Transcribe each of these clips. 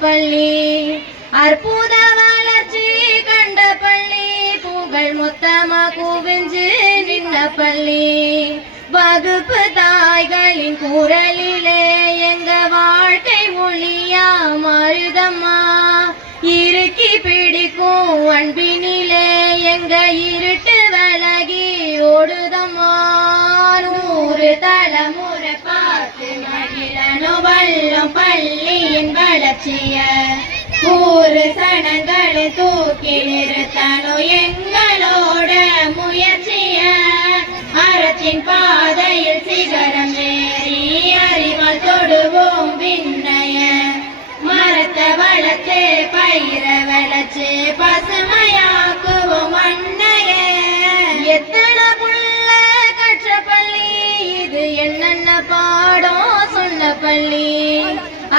பள்ளி அற்புத வளர்ச்சி கண்ட பள்ளி புகழ் மொத்தமா குவிஞ்சு நின்ன பள்ளி வகுப்பு தாய்களின் குரலிலே எங்க வாழ்க்கை ஒளியா மாறுதம்மா இறுக்கி பிடிக்கும் அன்பினிலே எங்க இருட்டு விலகி ஓடுதம்மா நூறு தலைமுறை பார்த்து மகிழனும் வல்லம் பள்ளியின் வளர்ச்சிய ஊரு சனங்களை தூக்கி நிறுத்தணும் எங்களோட முயற்சிய அறத்தின் பாதையில் சிகரம் ஏறி அறிவால் தொடுவோம் விண்ணைய மரத்தை வளர்த்து பயிர வளர்ச்சி பசுமையாக்குவோம் மண்ணைய எத்தனை புள்ள கற்ற பள்ளி இது என்னென்ன பாடம் சொன்ன பள்ளி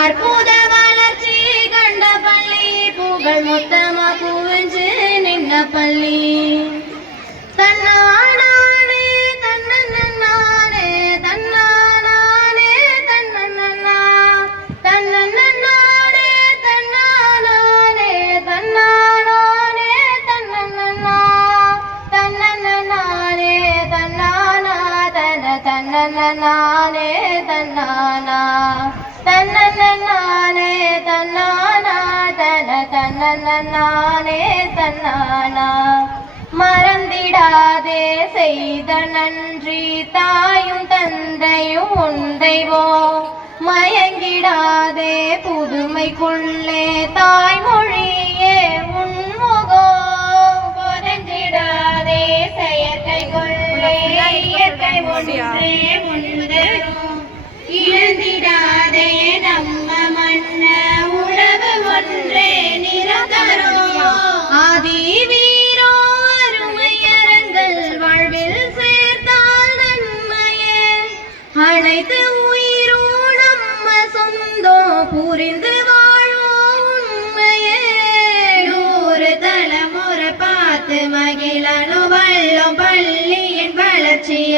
அற்புத வளர்ச்சி கண்ட பள்ளி புகழ் மொத்தமா குவிஞ்சு நின்ன பள்ளி தன்னானே தன்னன்னானே தன்னானே தன்னன்னா தன்னன்னானே தன்னானே தன்னானே தன்னன்னா தன்னன்னானே தன்னானா தன தன்னன்னானே தன்னானா தன்னன்னானே தன்னானா தன தன்னன்னானே தன்னானா மறந்திடாதே செய்த நன்றி தாயும் தந்தையும் உண்டைவோ மயங்கிடாதே புதுமைக்குள்ளே தாய்மொழியே உன்முகோ புதஞ்சிடாதே செயற்கைக்குள்ளே இயற்கை ஒன்றே உண்டரும் இழந்திடாதே நம்ம மண்ண உழவு ஒன்றே நிரந்தரம் ஆதி வீரோ அருமையரங்கள் வாழ்வில் சேர்த்தால் நன்மையே அனைத்து உயிரும் நம்ம சொந்தம் புரிந்து வாழ்வோம் உண்மையே நூறு தலைமுறை பார்த்து மகிழனும் வல்லம் பள்ளியின் வளர்ச்சிய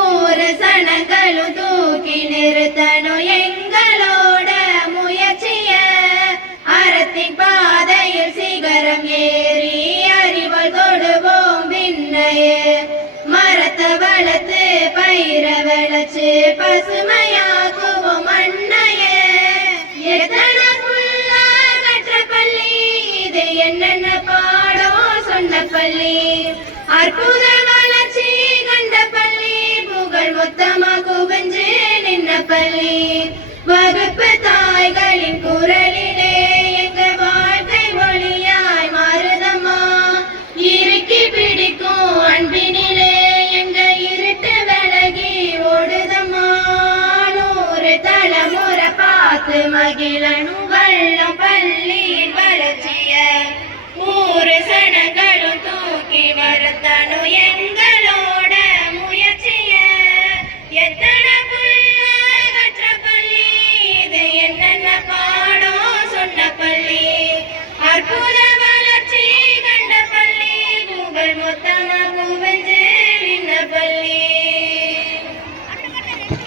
ஊரு சனங்களும் தூக்கி நிறுத்தணும் எங்களோட முயற்சிய அறத்தின் பாதையில் சிகரம் ஏறி அறிவால் தொடுவோம் விண்ணையே மரத்தை வளர்த்து பயிர வளர்ச்சி பசுமையாக்குவோம் மண்ணையே எத்தனை புள்ள கற்ற பள்ளி இது என்னென்ன பாடம் சொன்ன பள்ளி அற்புத வளர்ச்சி கண்ட பள்ளி புகழ் மொத்தமா குவிஞ்சு நின்ன பள்ளி வகுப்பு தாய்களின் குரலிலே எங்க வாழ்க்கை ஒளியாய் மாறுதம்மா இறுக்கி பிடிக்கும் அன்பினிலே எங்க இருட்டு விலகி ஓடுதம்மா நூறு தலைமுறை பார்த்து மகிழனும் வல்லம் பள்ளியின் வளர்ச்சிய ஊரு சனங்களும் தூக்கி வருத்தனும் எங்களோட முயற்சிய எத்தனை புள்ள கற்ற பள்ளி இது என்னென்ன பாடம் சொன்ன பள்ளி அற்புத